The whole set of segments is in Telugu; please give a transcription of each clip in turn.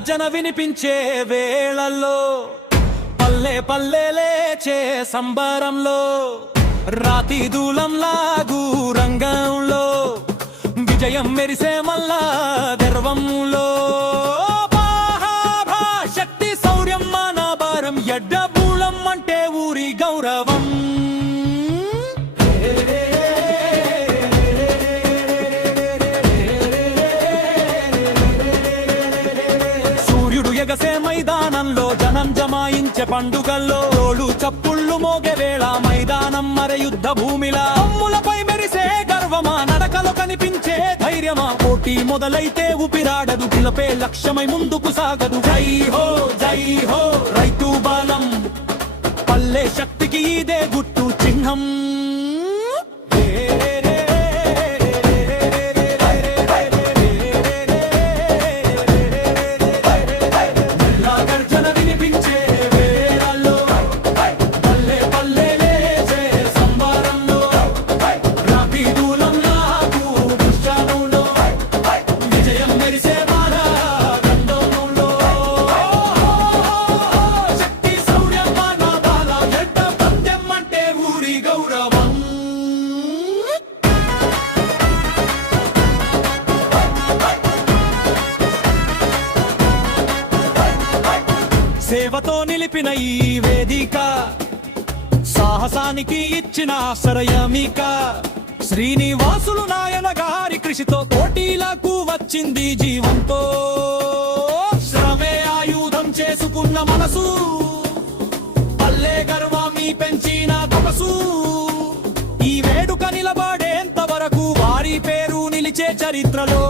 గర్జన వినిపించే వేళల్లో పల్లె పల్లె లేచే సంబరంలో రాతి దూలం లాగు రంగంలో విజయం మెరిసే మల్లా గర్వంలో శక్తి శౌర్యం మానభారం ఎడ్డబూళం అంటే ఊరి గౌరవం ఎగసే మైదానంలో జనం జమాయించే పండుగల్లో రోలు చప్పుళ్ళు మోగే వేళ మైదానం మర యుద్ధ భూమిలా అమ్ములపై మెరిసే గర్వమా నడకలో కనిపించే ధైర్యమా పోటీ మొదలైతే ఊపిరాడదు పిలపే లక్ష్యమై ముందుకు సాగదు జై హో రైతు బాలం పల్లె శక్తికి ఇదే గుర్తు చిహ్నం సేవతో నిలిపిన ఈ వేదిక సాహసానికి ఇచ్చిన ఆశ్రయమిక శ్రీనివాసులు నాయన గారి కృషితో పోటీలకు వచ్చింది జీవంతో శ్రమే ఆయుధం చేసుకున్న మనసు పల్లె గర్వామి పెంచిన తపసు ఈ వేడుక నిలబడేంత వరకు వారి పేరు నిలిచే చరిత్రలో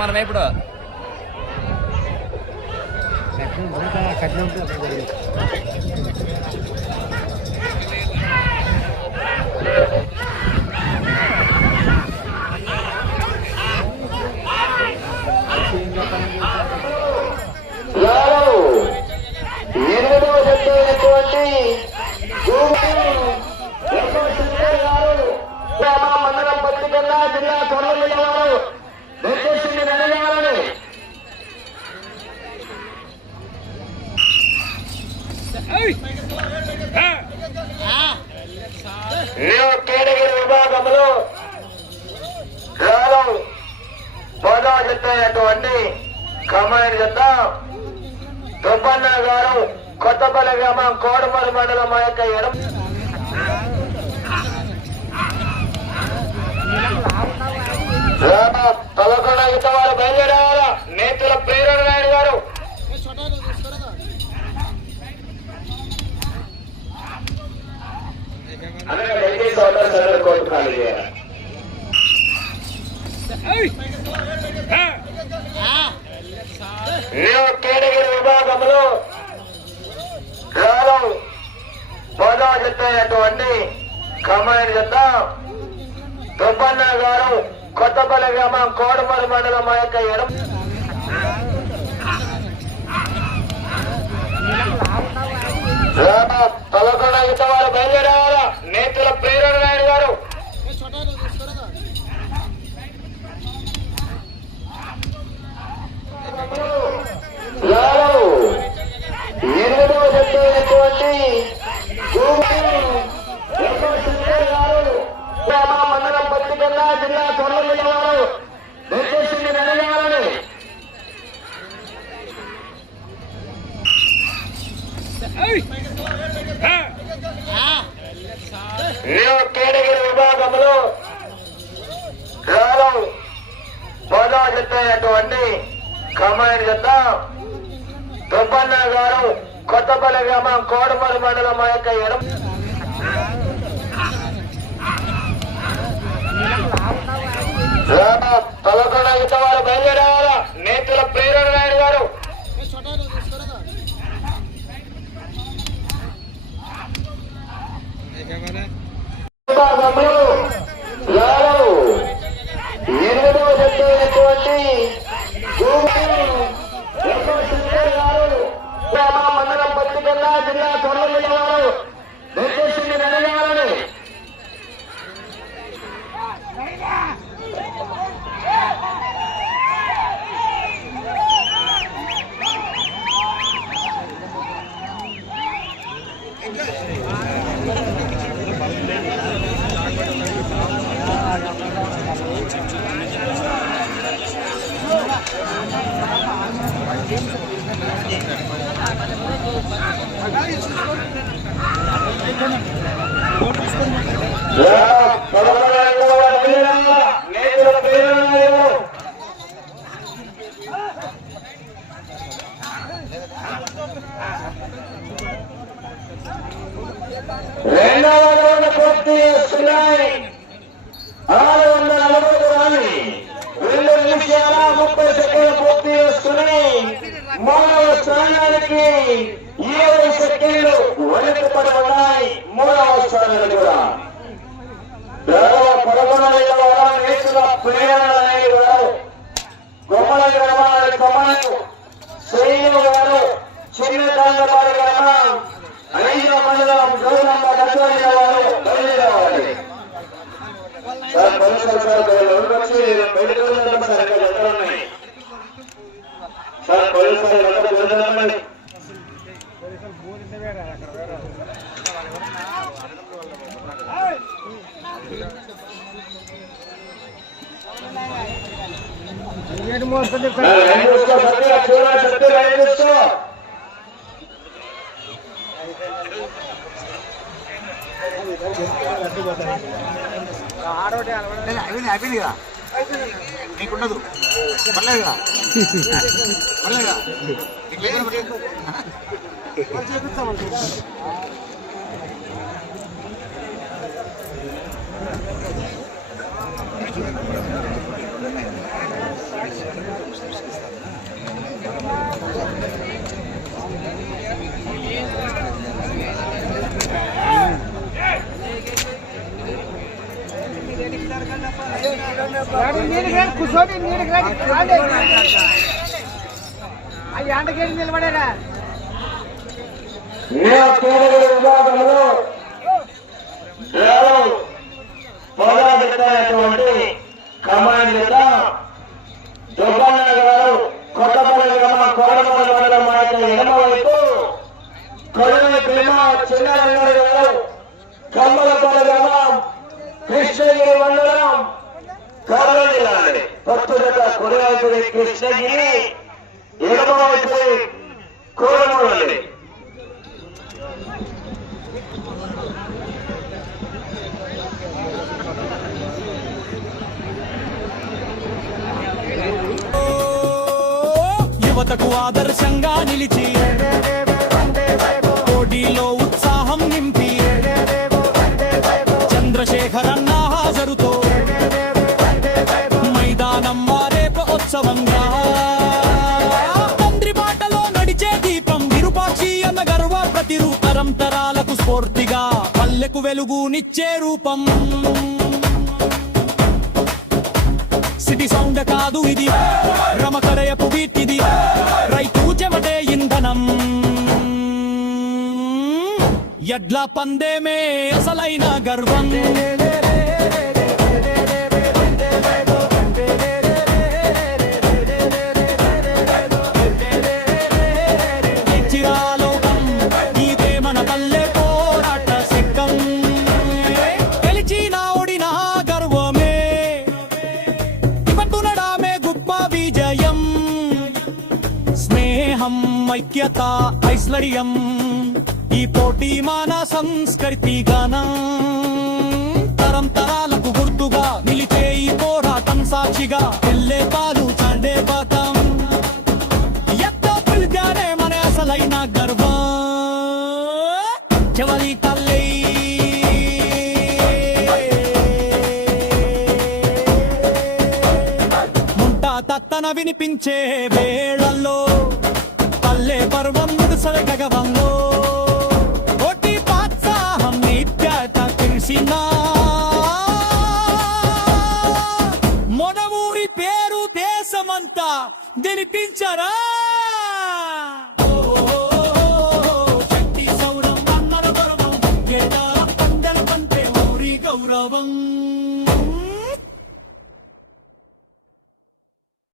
మనం ఇప్పుడు మండలం పత్రికల్లా జిల్లా తొలగిన వారు దయచేసి నెలవేయాలని కేటగిరి విభాగంలో కాలం పదో జతైనటువంటి కమాండ్ జత దుబ్బన్న గారు కొత్తపల్లి గ్రామం కోడమూరు మండలం ఆ యొక్క ఎడం పదకొండ యుద్ధ వారు బయలుదేరాల నేతల ప్రేరణ నాయుడు గారు కోర్టు ఖాళీ చేయాలి కేటగిరి విభాగంలో కాలం పదో జతైనటువంటి కమాండ్ జత దుబ్బన్న గారు కొత్తపల్లి గ్రామం కోడమూరు మండలం ఆ యొక్క ఎడం పదకొండ యుద్ధ వారు బయలుదేరాల నేతల ప్రేరణ నాయుడు గారు ఎనిమిదవ జతైనటువంటి మండలం పత్రికల్లా జిల్లా తొలగిన వారు దయచేసి నెలవేయాలని న్యూ కేటగిరీ విభాగంలో మొదలు చెప్తున్నటువంటి కమాండ్ జత దుబ్బన్న గారు కొత్తపల్లి గ్రామం కోడమూరు మండలం మా యొక్క ఎడం పదకొండు యుద్ధ వారు బయలుదేరారా నేతల ప్రేరణ నాయుడు గారు విభాగంలో 8వ చెప్తున్నటువంటి మండలం పత్రికల్లా జిల్లా కొరవల్లి వారు దయచేసి వెనగాలని రెండవ రౌండ్ పూర్తి చేస్తున్నాయి 640 రాని 2 నిమిషాల 30 సెకండ్లు పూర్తి చేస్తున్నాయి మూడవ స్థానానికి 20 సెకండ్లు వెనుకబడి ఉన్నాయి మూడవ స్థానానికి కూడా 11 వారం నేతల ప్రేరణ నాయుడు గారు గొమ్మల గ్రామాల కమలకు శ్రీను గారు చిన్న తాండపాడు గ్రామం 5వ మండలం గౌరమ్మ గజవారి వారు బయలుదేరాలి సార్ పోలీసులు సార్ వచ్చి బయటకు వెళ్ళడం సార్ ఇక్కడ ఎక్కడ ఉన్నాయి సార్ పోలీసులు ఎక్కడ వెళ్ళడం అయిపోయింది కదా నీకుండదు పర్లేదు కదా పర్లేదా కూర్చోండి అవి అంటకేసి నిలబడారా విభాగంలో పోరాడుతున్నటువంటి కమాండ్ జత దుబ్బన్న గారు కొత్తపల్లి గ్రామం కోడమూరు మండలం మా యొక్క ఎడమ వైపు కొడవలి ప్రేమ చిన్నారెడ్డి గారు కమ్మలపల్లి గ్రామం కృష్ణగిరి మండలం కర్నూలు జిల్లా భక్తులత కుడివైపుది కృష్ణగిరి ఎడమ వైపుది కోడమూరు యువతకు ఆదర్శంగా నిలిచి పోటీలో ఉత్సాహం నింపి చంద్రశేఖరన్న హాజరుతో మైదానం మారేపు ఉత్సవంగా తండ్రి బాటలో నడిచే దీపం విరూపాక్షి అన్న గర్వ ప్రతిరూపరం తరాలకు స్ఫూర్తిగా పల్లెకు వెలుగునిచ్చే రూపం సిటీ సౌండ్ కాదు ఇది రమకరయపు వీటిది రైతు చెమటే ఇంధనం ఎడ్ల పందేమే అసలైన గర్వం చిరాలోకం ఇదే మన పల్లె పోరాట సిక్కం గెలిచిన ఓడిన గర్వమే ఇవ్వటునడామే గొప్ప విజయం స్నేహం ఐక్యత ఐశ్వర్యం ఈ పోటీ మాన సంస్కృతి గానం తరం తరాలకు గుర్తుగా నిలిచే ఈ పోరాటం సాక్షిగా ఎల్లే పాలు చాండే పాతం ఎత్తో పిలిచారే మన అసలైన గర్వం చివరి తల్లి ముంటా తత్తన వినిపించే వేళల్లో పల్లె పర్వం ముడుసల గగవంలో కోటి పాత్సాహం నిత్యత తెలిసిన మన ఊరి పేరు దేశమంతా వినిపించరా